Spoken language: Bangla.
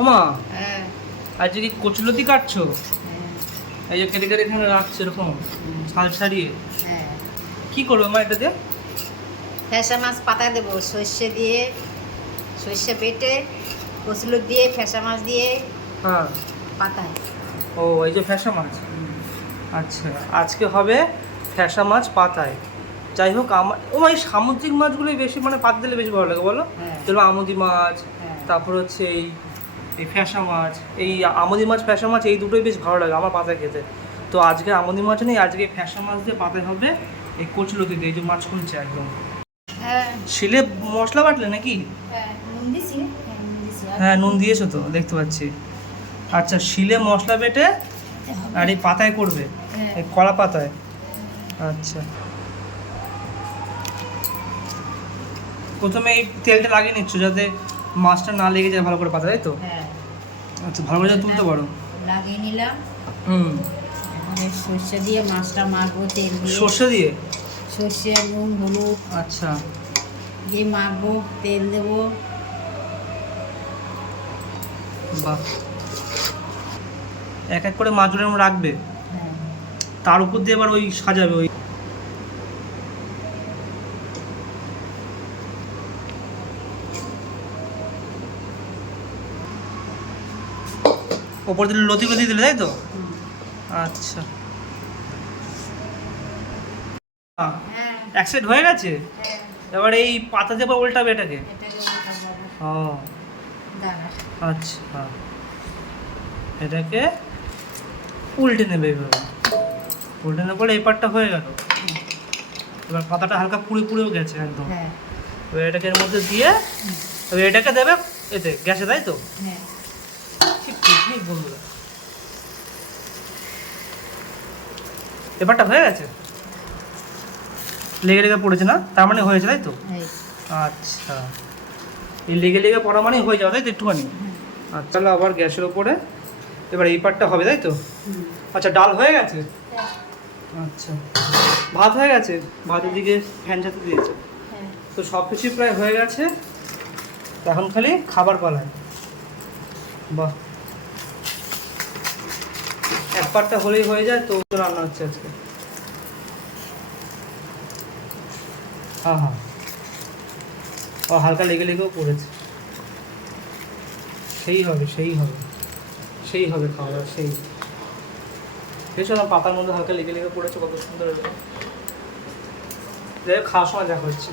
ওমা হ্যাঁ আজকে কি কচুলতি কাটছো? হ্যাঁ এই যে কেটে কেটে এখানে রাখছো এরকম ছাড়িয়ে হ্যাঁ কি করবে মা এটা দিয়ে? ফ্যাসা মাছ পাতায় দেবো, সর্ষে দিয়ে, সর্ষে বেটে, কচুলো দিয়ে, ফ্যাসা মাছ দিয়ে হ্যাঁ। পাতায়। ও এই যে ফ্যাসা মাছ, আচ্ছা আজকে হবে ফ্যাসা মাছ পাতায়। যাই হোক আমার এই সামুদ্রিক মাছগুলোই বেশি মানে পাত দিলে বেশি ভালো লাগে বলো। হ্যাঁ যেমন আমুদি মাছ, হ্যাঁ তারপর হচ্ছে এই এই ফ্যাসা মাছ, এই আমুদি মাছ ফ্যাসা মাছ এই দুটোই বেশ ভালো লাগে আমার পাতায় খেতে। তো আজকে আমুদি মাছ নেই, আজকে ফ্যাসা মাছ দিয়ে পাতায় হবে এই কচুলতি দিয়ে, এই যে মাছ খুলছে একদম। হ্যাঁ শিলে মশলা বাটলে নাকি? হ্যাঁ নুন দিছি, হ্যাঁ নুন দিছি। হ্যাঁ নুন দিয়েছো তো দেখতে পাচ্ছি। আচ্ছা শিলে মশলা বেটে আর এই পাতায় করবে, হ্যাঁ এই কলা পাতায়। আচ্ছা প্রথমে এই তেলটা লাগিয়ে নিচ্ছ যাতে মাছটা না লেগে যায় ভালো করে পাতা, তাই তো? হ্যাঁ আচ্ছা ভালো করে যাতে তুলতে পারো। লাগিয়ে নিলাম। হুম। এবারে সর্ষে দিয়ে মাছটা মাখবো, তেল দিয়ে, সর্ষে দিয়ে? সর্ষে, নুন, হলুদ আচ্ছা দিয়ে মাখবো, তেল দেবো। বাহ, এক এক করে মাছগুলো এরকম রাখবে, হ্যাঁ তার উপর দিয়ে এবার ওই সাজাবে ওই। ওপর দিলে লতি দিয়ে দিলে, তাই তো? হুম। আচ্ছা হ্যাঁ এক সাইড হয়ে গেছে, হ্যাঁ এবার এই পাতা দিয়ে আবার উল্টাবে এটাকে। এটাকে উল্টাবো। ও দাঁড়া। আচ্ছা এটাকে উল্টে নেবে এভাবে, উল্টে নেওয়ার পরে এই পাটটা হয়ে গেল। এবার পাতাটা হালকা পুড়ে পুড়েও গেছে একদম। হ্যাঁ এবার এটাকে এর মধ্যে দিয়ে এবার এটাকে দেবে এতে গ্যাসে, তাই তো? হ্যাঁ ঠিক ঠিক ঠিক বন্ধুরা, এবারটা হয়ে গেছে, লেগে লেগে পড়েছে না, তার মানে হয়েছে, তাই তো? এই। আচ্ছা এই লেগে লেগে পড়া মানে হয়ে যাবে, তাই তো একটুখানি? হুম। আচ্ছা তাহলে আবার গ্যাসের ওপরে এবার এই পাটটা হবে, তাই তো? হুম। আচ্ছা ডাল হয়ে গেছে। আচ্ছা ভাত হয়ে গেছে, ভাতের দিকে ফ্যান চাতে দিয়েছে। হ্যাঁ তো সব কিছুই প্রায় হয়ে গেছে, এখন খালি খাবার পালায়। বাহ, এক পাটটা হলেই হয়ে যায়, তো রান্না হচ্ছে আজকে। হ্যাঁ হ্যাঁ, ও হালকা লেগে লেগেও পড়েছে। সেই হবে সেই হবে সেই হবে খাওয়া দাওয়া, সেই দেখছো না পাতার মধ্যে হালকা লেগে লেগে পড়েছে, কত সুন্দর হবে। যাই হোক খাওয়ার সময় দেখা হচ্ছে।